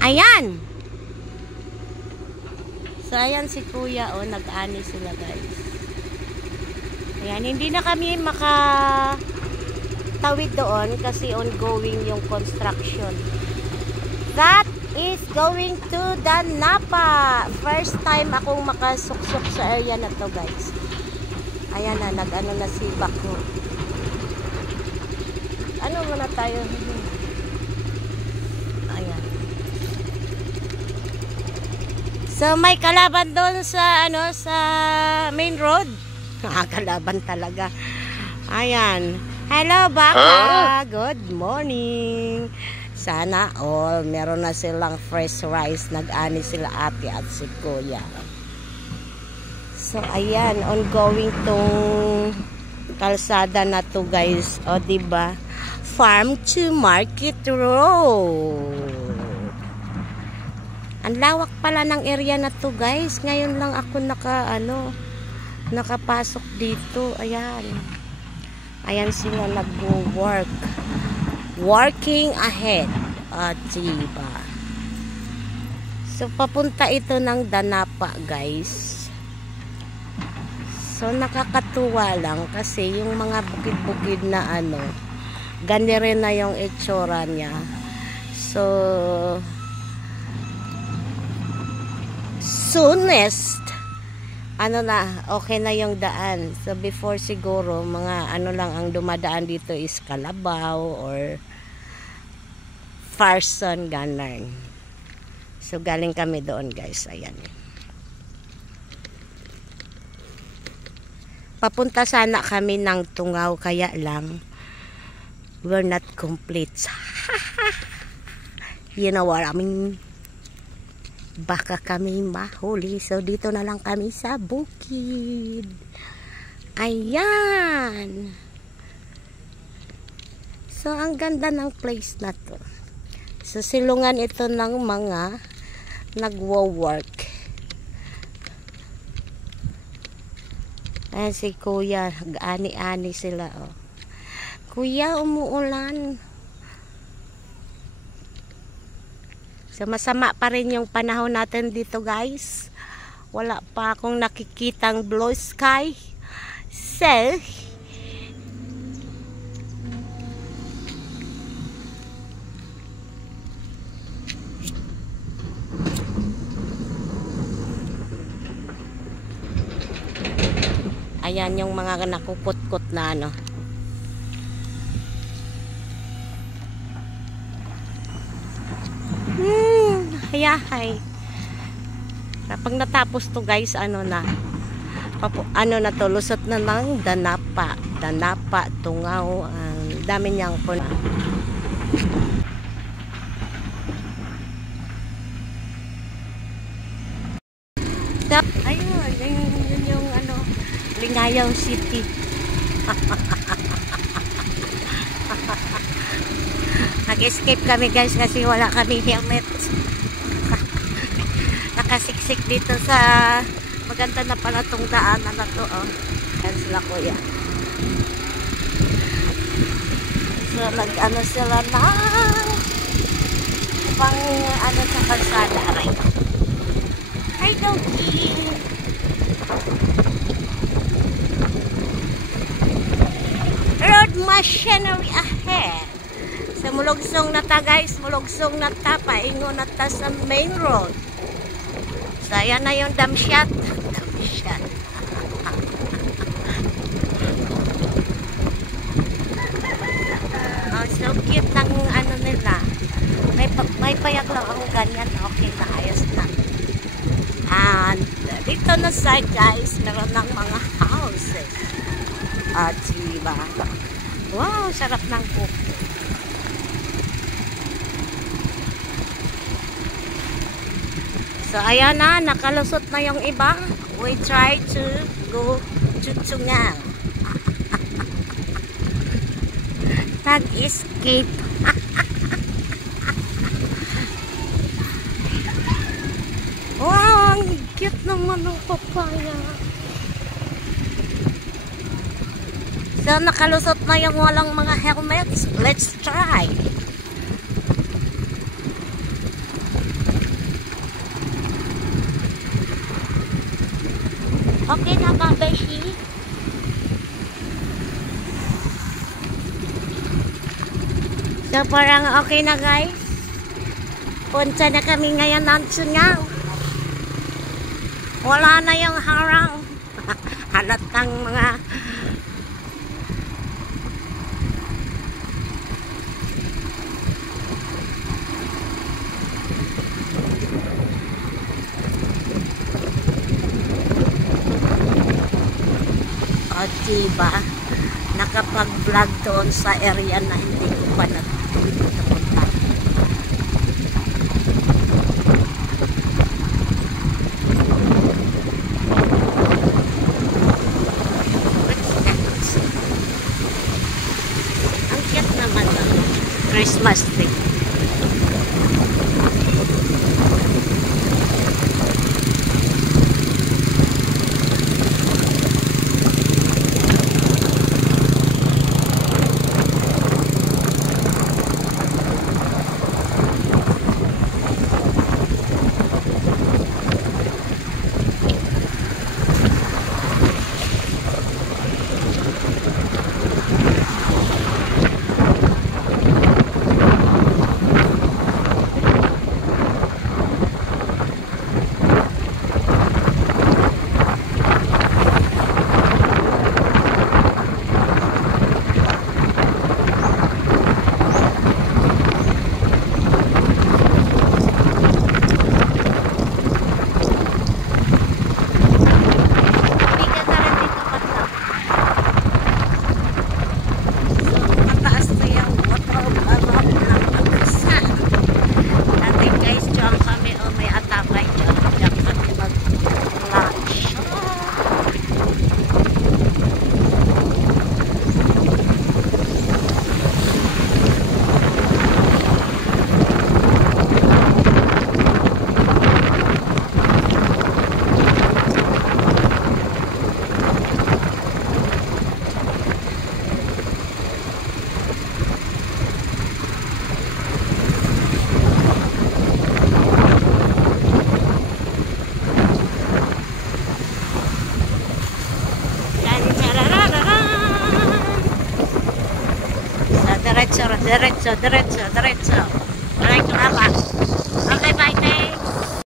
Ayan. So, ayan si Kuya, oh, nag-ani sila, guys. Ayan, hindi na kami makatawid doon kasi ongoing yung construction. That is going to the Napa. First time akong makasuksok sa area na to, guys. Ayan na, nag-ano na si Bako. Ano muna tayo? Ayan. So, may kalaban doon sa, ano, sa main road. Kalaban talaga. Ayan. Hello, Baka. Good morning. Sana all meron na silang fresh rice. Nag-ani sila ate at si Kuya. So, ayan. Ongoing tong kalsada na to, guys. O, diba? Farm to Market Road. Ang lawak pala ng area na to, guys. Ngayon lang ako nakapasok dito. Ayan. Ayan sila nag-work. Working ahead. Diba? So, papunta ito ng Danapa, guys. So, nakakatuwa lang kasi yung mga bukid-bukid na gani rin na yung itsura niya. So, soonest, okay na yung daan. So, before siguro, mga lang ang dumadaan dito is Kalabaw or Farson, ganun. So, galing kami doon, guys. Ayan. Papunta sana kami ng Tungaw, kaya lang we're not complete. You know what I mean? Baka kami mahuli. So, dito na lang kami sa bukid. Ayan. So, ang ganda ng place na to. So, silungan ito ng mga nagwo-work. Ayan si Kuya, nag-ani-ani sila, oh. Kuya, umuulan. So, masama pa rin yung panahon natin dito, guys. Wala pa akong nakikitang blue sky. So, ayan yung mga nakukut-kut na hayahay. Kapag natapos to, guys, na to, lusot na ng Danapa, Tungaw, ang dami niyang puna. So, ayun, yun yung Lingayaw City. Nag-escape kami, guys, kasi wala kami helmet. Nakasiksik dito sa maganda na pala tong daanan na to, oh. Yan sila, Kuya. So, sila na pang sa kalsada. Aray. Hi, Doki. Road machinery ahead. So, mulugsong na ta, guys. Mulugsong na ta. Paingo na ta sa main road. So, ayan na yung damshot. Damshot. Oh, so cute ng nila. May payag lang ang ganyan. Okay na, ayos na. And dito na side, guys, meron ng mga houses. Diba? Wow, sarap ng pupo. So, ayan na, nakalusot na yung iba. We try to go to Tungaw. Nag-escape. Wow, ang cute naman ng papaya. So, nakalusot na yung walang mga helmets. Let's try. Okay na ba, Beshi? So, parang okay na, guys. Punta na kami ngayon ng Sungaw. Wala na yung harang. Halatang mga o diba, nakapag-vlog doon sa area na hindi ko pa napunta. Ang cute naman doon. Christmas tree. Diretso. Walang klaba. Okay, bye.